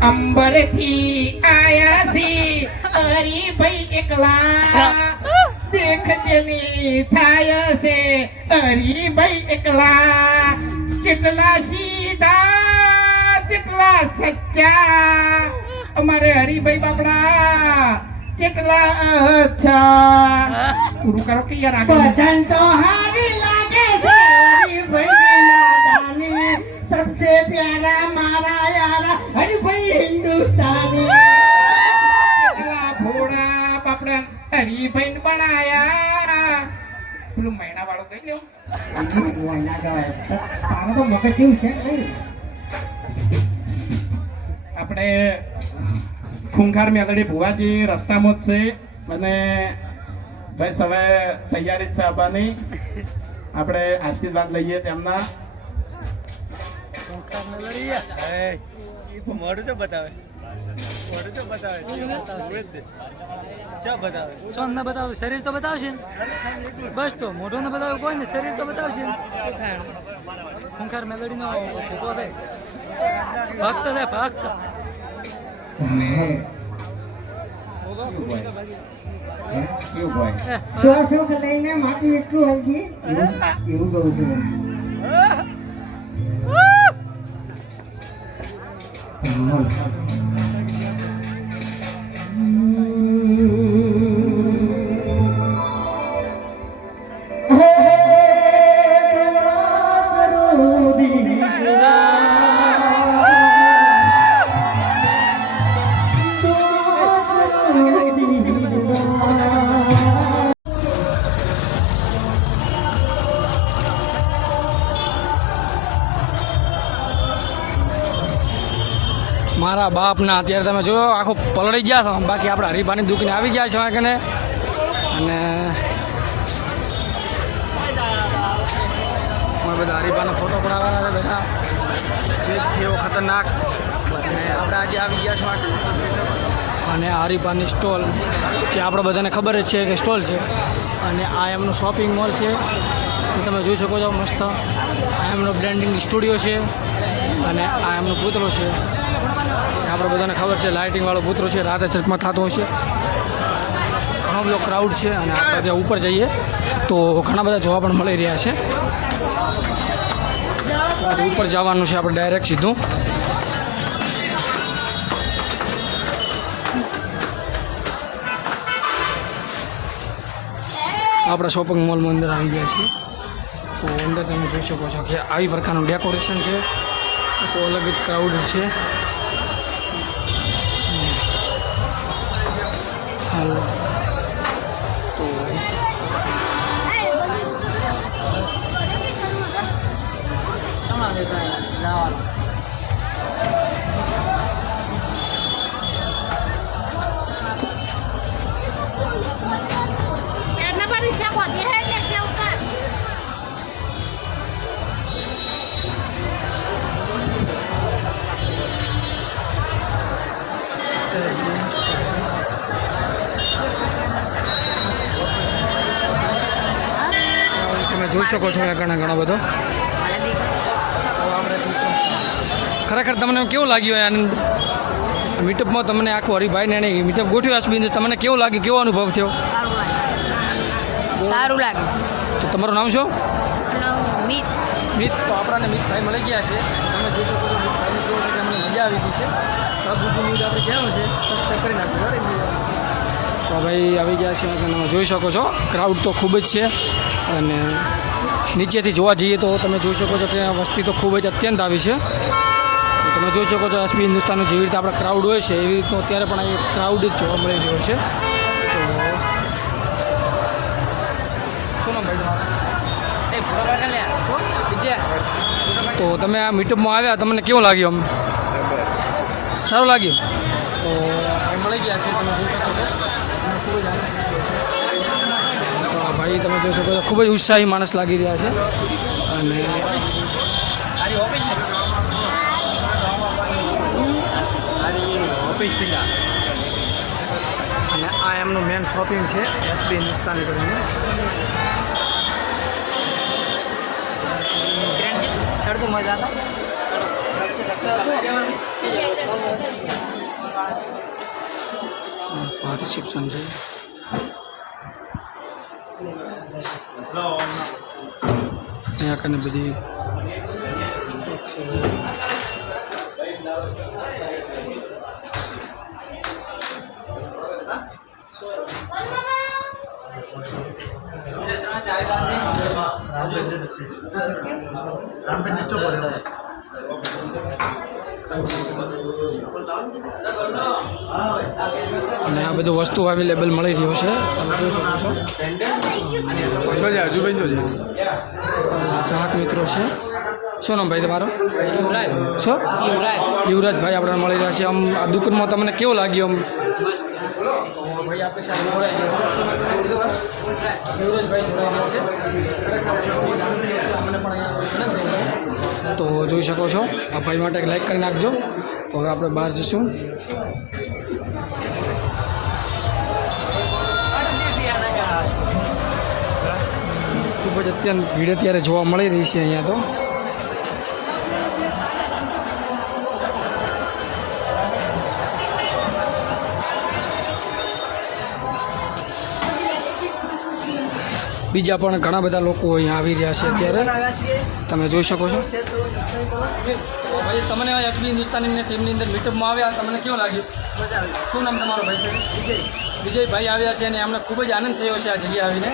અંબરથી આયા છે હરીભાઈ એકલા. દેખજે ની થાય છે હરીભાઈ એકલા. જેટલા સીધા તેટલા સચ્ચા. અમારે હરીભાઈ બાપડા કેટલા અચ્છા. પૂરું કરો ક્લિયર આગળ. ભજન તો હારી હરીભાઈ બનાયા પેલું મહિના વાળો કઈ લેવું તો મગજ આપણે ખૂંખાર મેલડી ભુવાજી રસ્તામાં જ છે અને બસ હવે તૈયારી જ છે આવવાની આપણે આશીર્વાદ લઈએ તેમના. મોઢું તો બતાવે મોઢું તો બતાવે. સોન ને બતાવું. શરીર તો બતાવશે બસ તો મોઢું ને બતાવ્યું કોઈ ને શરીર તો બતાવશે ખુંખાર મેલડી નો ઊભો થાય ભક્ત દે ભક્ત. લઈને માટી એટલું હલકી? એવું? કહું છું બાપના, અત્યારે તમે જોયો, આખો પલળી ગયા છો. બાકી આપણે હરીફાની દુકાને આવી ગયા છો કે અને બધા હરીફાનો ફોટો પડાવવાના છે બધા. એક થયો ખતરનાક. અને આપણે આજે આવી ગયા છો અને હરીફાની સ્ટોલ, જે આપણે બધાને ખબર જ છે કે સ્ટોલ છે. અને આ એમનું શોપિંગ મોલ છે. તો તમે જોઈ શકો છો મસ્ત. આ એમનો બ્રેન્ડિંગ સ્ટુડિયો છે. અને આ એમનો પૂતળો છે. આપણે બધાને ખબર છે લાઇટિંગવાળો પુત્ર છે, રાતે ચકમાં થતો હશે ઘણો બધો ક્રાઉડ છે અને આપણે ત્યાં ઉપર જઈએ તો ઘણા બધા જોવા પણ મળી રહ્યા છે. ઉપર જવાનું છે, આપણે ડાયરેક્ટ સીધું. આપણા શોપિંગ મોલમાં અંદર આવી ગયા છીએ. તો અંદર તમે જોઈ શકો છો કે આવી પ્રકારનું ડેકોરેશન છે. તો અલગ જ ક્રાઉડ છે. હાલ તો જોઈ શકો છો ઘણા ઘણા બધો. ખરેખર તમને કેવું લાગ્યું આનંદ મીટઅપમાં તમને આખું હરિભાઈને એને મીટઅપ ગોઠવ્યું બિંદુ તમને કેવું લાગ્યું? કેવો અનુભવ થયો? સારું લાગે તો તમારું નામ શું? મિત. મીત. તો આપણાને મિતભાઈ મળી ગયા છે. તમે જોઈ શકો છો મિતભાઈને કેવું છે કે અમને મજા આવી ગઈ છે. આ ન્યૂઝ આપણે કહેવાનું છે. સબસ્ક્રાઈબ કરી નાખજો તો ભાઈ આવી ગયા છે. તમે જોઈ શકો છો. ક્રાઉડ તો ખૂબ જ છે. અને નીચેથી જોવા જઈએ તો તમે જોઈ શકો છો કે વસ્તી તો ખૂબ જ અત્યંત આવી છે. તમે જોઈ શકો છો એસપી હિન્દુસ્તાનનું જેવી રીતે આપણે ક્રાઉડ હોય છે, એવી રીતનું અત્યારે પણ અહીં ક્રાઉડ જ જોવા મળી રહ્યો છે. તો તમે આ મીટઅપમાં આવ્યા, તમને કેવું લાગ્યું અમને સારું લાગ્યું? તો મળી ગયા છે, તમે જોઈ શકો ભાઈ તમે જોઈ શકો છો ખૂબ જ ઉત્સાહી માણસ લાગી રહ્યા છે. અને અને આ એમનું મેન શોપિંગ છે એસબી હિન્દુસ્તાની કરીને. ચડતું મજા હતા રિસેપ્શન આ રિસેપ્શન બધી અહીંયા નીચો બધી અને આ બધું વસ્તુ અવેલેબલ મળી રહ્યો છે. તમે જોઈ શકો છો. જોજે હજુભાઈ જોજે ચાહક મિત્રો છે. શું નામ ભાઈ તમારો? યુવરાજ. શું? યુવરાજ. યુવરાજભાઈ આપણે મળી રહ્યા છે. આમ આ દુકાનમાં તમને કેવું લાગ્યું આમ? ભાઈ આપણી સાથે જોડાઈ ગયા છે. યુવરાજભાઈ જોડાવાના છે. અમને પણ અહીંયા તો જોઈ શકો છો. આ ભાઈ માટે લાઈક કરી નાખજો. તો હવે આપણે બહાર જઈશું. ખૂબ જ અત્યંત ભીડ અત્યારે જોવા મળી રહી છે અહીંયા તો. બીજા પણ ઘણા બધા લોકો અહીંયા આવી રહ્યા છે અત્યારે. તમે જોઈ શકો છો. ભાઈ તમને એસબી હિન્દુસ્તાની ટીમની અંદર મીટઅપમાં આવ્યા. તમને કેવું લાગ્યું? શું નામ તમારો ભાઈ વિજય. વિજયભાઈ આવ્યા છે અને અમને ખૂબ જ આનંદ થયો છે આ જગ્યાએ આવીને.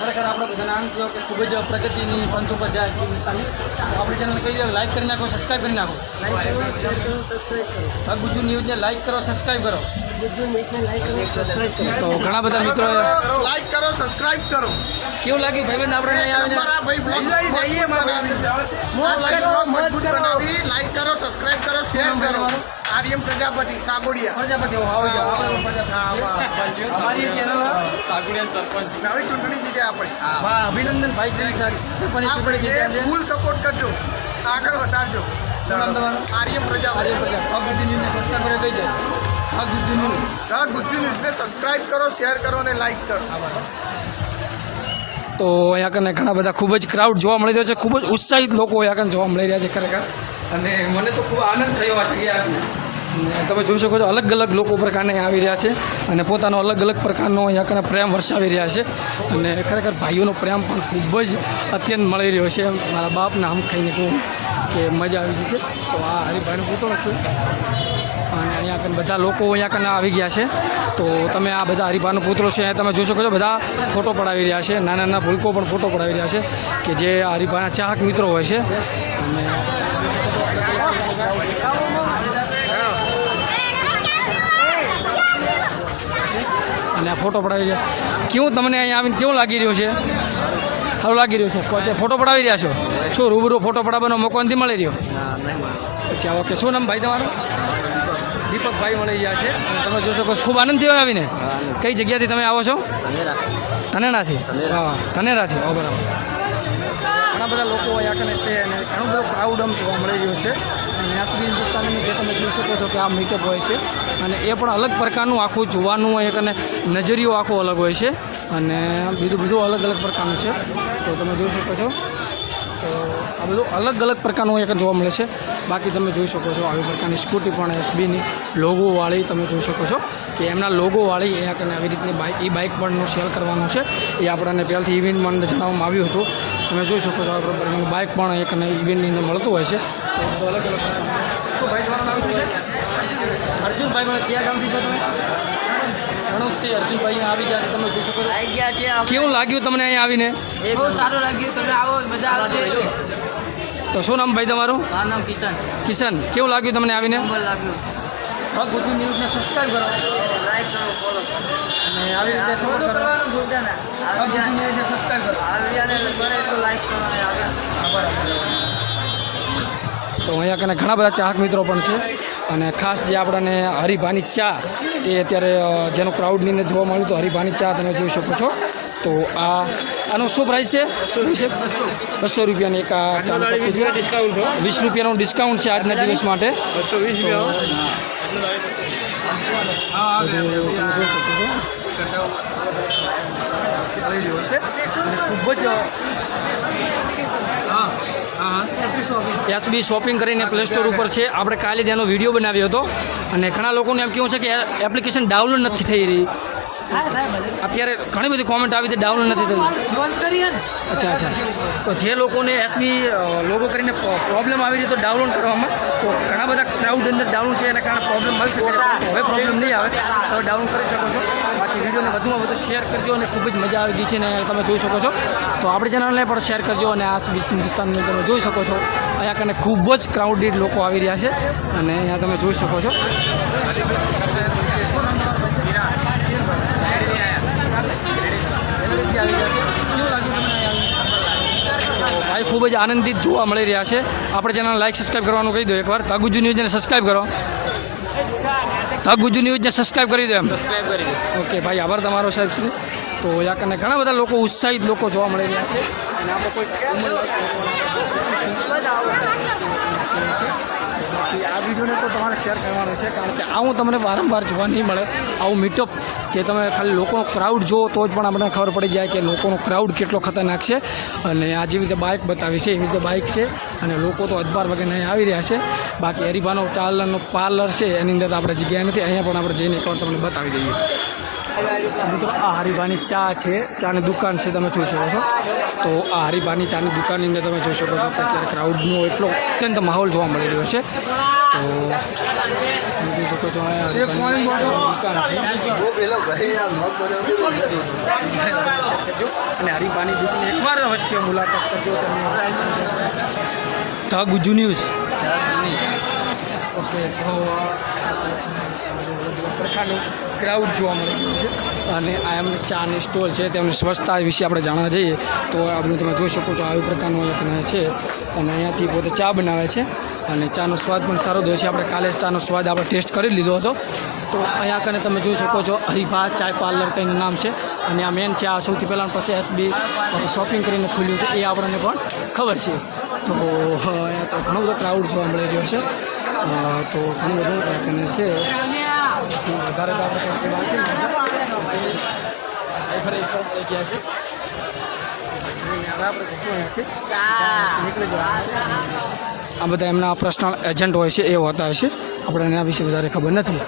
ખરેખર આપણે બધાને આનંદ થયો કે ખૂબ જ પ્રગતિની પંથ ઉપર જાય એસબી હિન્દુસ્તાની તો આપણી ચેનલ કઈ જાય લાઈક કરી નાખો સબસ્ક્રાઈબ કરી નાખો. ગુજુ ન્યૂઝને લાઇક કરો સબસ્ક્રાઈબ કરો. તો ઘણા બધા મિત્રો લાઈક કરો સબસ્ક્રાઇબ કરો. કેવું લાગ્યું? ભાઈબંધ આપણે અહીંયા આવીને? મારા ભાઈ. બ્લોગ મજબૂત બનાવી. લાઈક કરો સબસ્ક્રાઇબ કરો શેર કરો. આર્યમ પ્રજાપતિ સાગોડિયા. પ્રજાપતિ અમારી ચેનલ નવી ચૂંટણી જીતે આપણે. વાહ અભિનંદન ભાઈ શ્રી સરપંચ જીત્યા ફૂલ સપોર્ટ કરજો. આગળ વધારજો. શું નામ તમારું? આર્યમ પ્રજાપતિ. આર્ય પ્રજા બુદ્ધિ ન્યૂઝને સબસ્ક્રાઈબ કરે કઈ તો અહીંયા કને ઘણા બધા ખૂબ જ ક્રાઉડ જોવા મળી રહ્યો છે. ખૂબ જ ઉત્સાહિત લોકો અહીંયા કને જોવા મળી રહ્યા છે ખરેખર. અને મને તો ખૂબ આનંદ થયો આ જગ્યાએ તમે જોઈ શકો છો અલગ અલગ લોકો પ્રકારને આવી રહ્યા છે. અને પોતાનો અલગ અલગ પ્રકારનો અહીંયા કને પ્રેમ વરસાવી રહ્યા છે. અને ખરેખર ભાઈઓનો પ્રેમ પણ ખૂબ જ અત્યંત મળી રહ્યો છે. મારા બાપના આમ ખાઈને કહું કે મજા આવી છે. તો આ હરિભાઈનો પૂતળો છે. કને બધા લોકો અહીંયા કને આવી ગયા છે. તો તમે આ બધા હરિભાનો પુત્રો છે અહીંયા તમે જોઈ શકો છો બધા ફોટો પડાવી રહ્યા છે. નાના નાના ભૂલકો પણ ફોટો પડાવી રહ્યા છે કે જે આ હરિભાના ચાહક મિત્રો હોય છે. અને અને આ ફોટો પડાવી રહ્યા. કેવું તમને અહીંયા આવીને કેવું લાગી રહ્યું છે? સારું લાગી રહ્યું છે. પોતે ફોટો પડાવી રહ્યા છો? શું રૂબરૂ ફોટો પડાવવાનો મોકો નથી મળી રહ્યો? અચ્છા ઓકે. શું નામ ભાઈ તમારું? દીપકભાઈ મળી ગયા છે. અને તમે જોઈ શકો છો ખૂબ આનંદ થયો આવીને. કઈ જગ્યાથી તમે આવો છો? ધનેરાથી. હા ધનેરાથી. હા બરાબર. ઘણા બધા લોકો અહીંયા કને છે અને ઘણું બધું ક્રાઉડ આમ જોવા મળી રહ્યું છે. અને સુધી હિન્દુસ્તાનની જે તમે જોઈ શકો છો કે આ મીટઅપ હોય છે. અને એ પણ અલગ પ્રકારનું આખું જોવાનું એક અને નજરિયો આખો અલગ હોય છે. અને બીજું બધું અલગ અલગ પ્રકારનું છે. તો તમે જોઈ શકો છો. આ બધું અલગ અલગ પ્રકારનું એક જોવા મળે છે. બાકી તમે જોઈ શકો છો આવી પ્રકારની સ્કૂટી પણ એસબીની લોગોવાળી તમે જોઈ શકો છો કે એમના લોગોવાળી એ આપણને આવી રીતની બાઇક એ બાઇક પણ સેલ કરવાનું છે. એ આપણને પહેલાંથી ઇવેન્ટમાં અંદર જણાવવામાં આવ્યું હતું. તમે જોઈ શકો છો આ પ્રકારનું બાઇક પણ એક ઇવેન્ટની અંદર મળતું હોય છે. તો અલગ અલગ શું ભાઈ તમારું નામ શું છે? અર્જુનભાઈ મને કયા ગામથી છો તમે? ઘણોથી અર્જુનભાઈ આવી ગયા છે. તમે જોઈ શકો છો. આવી ગયા છે. કેવું લાગ્યું તમને અહીંયા આવીને? બહુ સારું લાગ્યું. તમે આવો મજા આવશે. તો શું નામ ભાઈ તમારું? મારું નામ કિશન. કિશન. કેવું લાગ્યું તમને આવીને? લાગ્યું. હક બધું ન્યૂઝને સબસ્ક્રાઈબ કરો. લાઈક કરો ફોલો અને આવી રીતે સપોર્ટ કરવાનું ભૂલતા ના. હક આવી ન્યૂઝને સબસ્ક્રાઈબ કરો. આવી બને એટલું લાઈક કરો અને આગળ તો અહીંયા કને ઘણા બધા ચાહક મિત્રો પણ છે. અને ખાસ જે આપણને હરિભાની ચા એ અત્યારે જેનો ક્રાઉડની અંદર જોવા મળ્યું તો હરિભાની ચા તમે જોઈ શકો છો. તો આ આનો શું પ્રાઇસ છે? બસો રૂપિયાની એક આ ચાલુ પટ્ટી છે. વીસ રૂપિયાનું ડિસ્કાઉન્ટ છે આજના દિવસ માટે. ખૂબ જ એસબી શોપિંગ કરીને પ્લે સ્ટોર ઉપર છે. આપણે કાલે તેનો વીડિયો બનાવ્યો હતો. અને ઘણા લોકોને એમ કેવું છે કે એપ્લિકેશન ડાઉનલોડ નથી થઈ રહી. અત્યારે ઘણી બધી કોમેન્ટ આવી હતી ડાઉનલોડ નથી થતું. લોન્ચ કરી ને. અચ્છા અચ્છા. તો જે લોકોને એસબી લોગો કરીને પ્રોબ્લેમ આવી રહી તો ડાઉનલોડ કરવામાં તો ઘણા બધા ક્રાઉડ અંદર ડાઉન છે એના કારણે પ્રોબ્લેમ મળી શકે હવે પ્રોબ્લેમ નહીં આવે. તમે ડાઉન કરી શકો છો. બાકી વિડીયોને વધુમાં વધુ શેર કરજો અને ખૂબ જ મજા આવી ગઈ છે ને તમે જોઈ શકો છો. તો આપણી ચેનલને પણ શેર કરજો અને આ હિન્દુસ્તાનની તમે જોઈ શકો છો. અહીંયા કને ખૂબ જ ક્રાઉડેડ લોકો આવી રહ્યા છે અને અહીંયા તમે જોઈ શકો છો તો ભાઈ ખૂબ જ આનંદિત જોવા મળી રહ્યા છે. આપણે ચેનલ લાઇક સબસ્ક્રાઈબ કરવાનું કહી દો એકવાર. તાગુજુ ન્યૂઝને સબસ્ક્રાઈબ કરો. તાગુજુ ન્યૂઝને સબસ્ક્રાઈબ કરી દો એમ. સબસ્ક્રાઈબ કરી દો. ઓકે ભાઈ આભાર તમારો સાહેબ છે તો યા કને ઘણા બધા લોકો ઉત્સાહિત લોકો જોવા મળી રહ્યા છે. અને આપણે કોઈ વિડીયોને શેર કરવાનું છે, કારણ કે આવું તમને વારંવાર જોવા નહીં મળે. આવું મીટઅપ કે તમે ખાલી લોકોનો ક્રાઉડ જુઓ, તો જ પણ આપણને ખબર પડી જાય કે લોકોનો ક્રાઉડ કેટલો ખતરનાક છે. અને આ જેવી રીતે બાઇક બતાવી છે, એવી રીતે બાઇક છે. અને લોકો તો અજબાર વગેરે અહીં આવી રહ્યા છે. બાકી હરિભાનો ચાલનો પાર્લર છે, એની અંદર આપણે જગ્યા નથી. અહીંયા પણ આપણે જઈને એકવાર તમને બતાવી દઈએ. મિત્રો આ હરિભાની ચા છે ચાની દુકાન છે તમે જોઈ શકો છો. તો આ હરિભાની ચાની દુકાનની અંદર તમે જોઈ શકો છો કે અત્યારે ક્રાઉડનો એટલો અત્યંત માહોલ જોવા મળી રહ્યો છે. તો તમે જોઈ શકો છો અને હરિભાની દુકાન એકવાર અવશ્ય મુલાકાત કરજો તમે. The Guju news. ઓકે પ્રકારનું ક્રાઉડ જોવા મળી રહ્યું છે. અને આ ચાની સ્ટોલ છે, તેમની સ્વચ્છતા વિશે આપણે જાણવા જઈએ, તો આપણે તમે જોઈ શકો છો આવી પ્રકારનું અહીંયા છે. અને અહીંયાથી પોતે ચા બનાવે છે. અને ચાનો સ્વાદ પણ સારો હોય છે. આપણે કાલે ચાનો સ્વાદ આપણે ટેસ્ટ કરી લીધો હતો. તો અહીંયા કને તમે જોઈ શકો છો હરિભા ચાય પાર્લર કંઈનું નામ છે. અને આ મેન ચા સૌથી પહેલાં પછી એસબી શોપિંગ કરીને ખુલ્યું છે એ આપણને પણ ખબર છે. તો અહીંયા તો ઘણો બધો ક્રાઉડ જોવા મળી રહ્યો છે. તો ઘણું બધું છે. છે. હવે આપણે જઈશું અહીંયાથી. નીકળી જવાનું. આ બધા એમના પર્સનલ એજન્ટ હોય છે એ હોતા હોય છે આપણે એના વિશે વધારે ખબર નથી.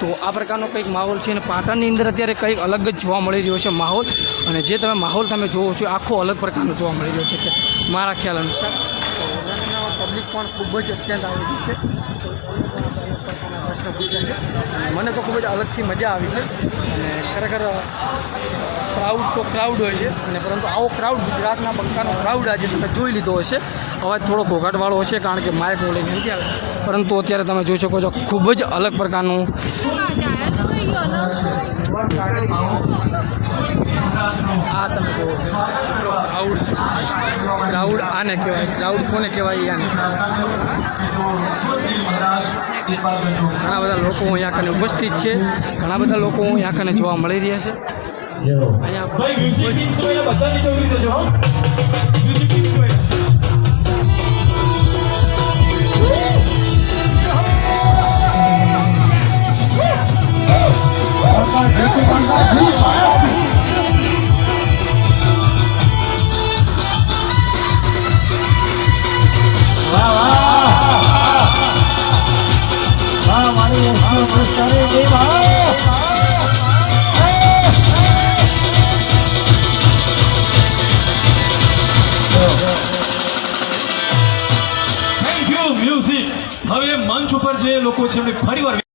તો આ પ્રકારનો કંઈક માહોલ છે અને પાટણની અંદર અત્યારે કંઈક અલગ જ જોવા મળી રહ્યો છે માહોલ. અને જે તમે માહોલ તમે જોવો છો આખો અલગ પ્રકારનો જોવા મળી રહ્યો છે કે મારા ખ્યાલ અનુસાર. તો પબ્લિક પણ ખૂબ જ અત્યંત આવી ગઈ છે તો એ પણ આપણે અલગ પ્રકારના પ્રશ્ન પૂછે છે. મને તો ખૂબ જ અલગથી મજા આવી છે. અને ખરેખર ક્રાઉડ તો ક્રાઉડ હોય છે. અને પરંતુ આવો ક્રાઉડ ગુજરાતના બંકાનો ક્રાઉડ આજે તમે જોઈ લીધો હશે. અવાજ થોડો ઘોઘાટવાળો હશે કારણ કે માઇક હું લઈને નથી આવે પરંતુ અત્યારે તમે જોઈ શકો છો ખૂબ જ અલગ પ્રકારનું આ તમે ક્રાઉડ આને કહેવાય. ક્રાઉડ કોને કહેવાય આને ઘણા બધા લોકો અહીંયા કને ઉપસ્થિત છે. ઘણા બધા લોકો અહીંયા કને જોવા મળી રહ્યા છે. અહીંયા જે લોકો છે એમને ફરીવાર